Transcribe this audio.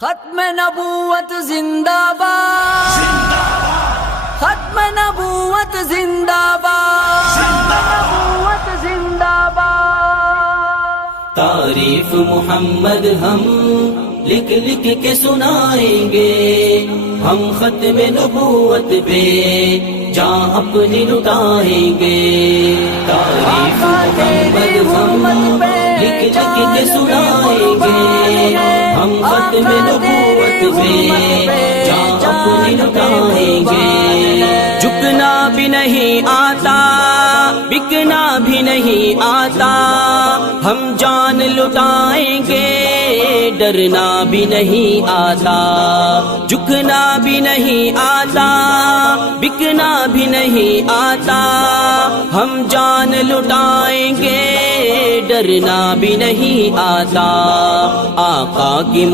ختم نبوت زندہ باد، ختم نبوت زندہ باد، نبوت زندہ باد۔ تعریف محمد ہم لکھ لکھ کے سنائیں گے، ہم ختم نبوت پہ جان اپنی لٹائیں گے۔ تعریف محمد ہم لکھ لکھ کے سنائیں گے، ہم ختم نبوت پہ جان اپنی لٹائیں گے۔ جھکنا بھی نہیں آتا، بکنا بھی نہیں آتا، ہم جان لٹائیں گے، ڈرنا بھی نہیں آتا۔ جھکنا بھی نہیں آتا، بکنا بھی نہیں آتا، ہم جان لٹائیں گے، ڈرنا بھی نہیں آتا۔ آقا کی